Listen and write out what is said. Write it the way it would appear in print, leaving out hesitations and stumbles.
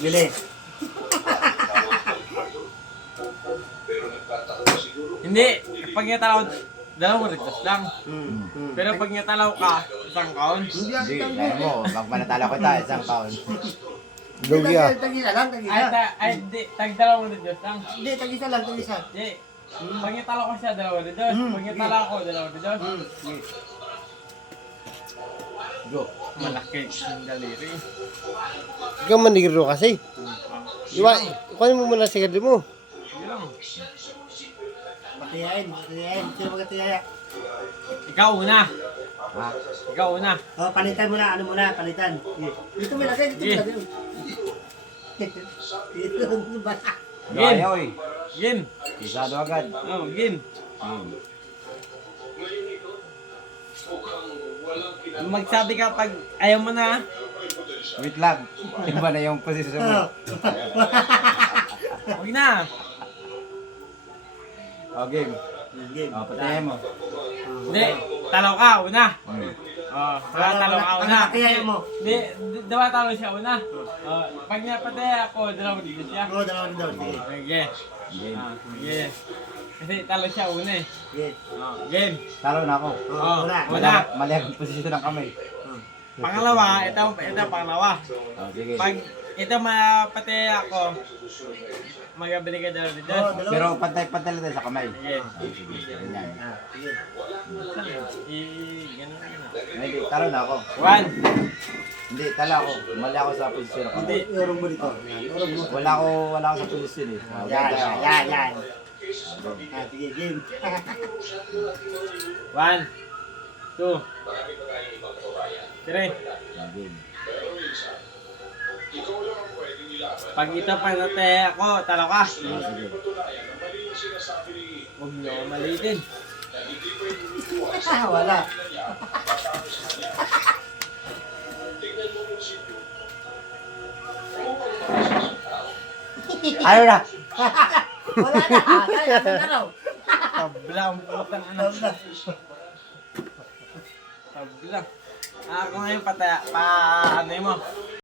Bili. Hindi, pag natalaw, 200 lang. Pero pag natalaw ka, isang kaon. Hindi, kaya mo. Pag manatala ko tayo, isang taon. Lugi ah. Tag-isa lang, tag-isa. Ay, di, tag 200 lang. Hindi, tag-isa lang, tag-isa. Hindi, pag natalaw ko siya, 200. Pag natalaw ko, 200. Go. Malaki yung daliri. Ikaw manigro kasi. Iwa, kunin mo muna sigarilyo mo. Hindi lang. Patiyain. Sino magkatiyaya? Ikaw una. Ha? Ikaw una. Oh, palitan mo na, ano muna, palitan. Dito mo lagay, dito mo lagay. Dito ba? Gin. Ayaw eh. Gin. Isado agad. Oh, gin. Magsabi ka pag ayaw mo na. Wait lang. Iba na yung posisyon mo. Huwag na. O, game. Game. O, patayin mo. Hindi, talaw ka una. Oh, talaw ka una. Patiyain mo. Hindi, dawa talaw siya una. Pag napatay ako, dalawa dito siya. Oo, dalawang daw. Sige. Sige. Game. Sige. Kasi talo siya una eh. Sige. Game. Talo na ako. Oh, Wala. una. Mali ang posisyon ng kamay. Pangalawa, ito pangalawa. O, sige. Pag ito mapatay ako, magabili ka dalawa dito. Oo, dalawa. Pero pantay-pantay lang tayo sa kamay. Sige. Sige. Ganyan. Sige. Ganun na. Hindi, talo na ako. 1. Hindi, talo ako. Mali ako sa posisyon ng kamay. Yorong mo dito. Yorong mo. Wala ako sa posisyon eh. O, Yan. ganyan tayo. Sige, game. 1, 2, 3. Game. Pag ito panatay ako, talo ka. O, sige. Huwag niyo ako malitin. Wala. Ayaw na! Wala na. Ay, ano na raw? Tabla ang putang ano. Tabla. Ako ngayon pataya, ano mo?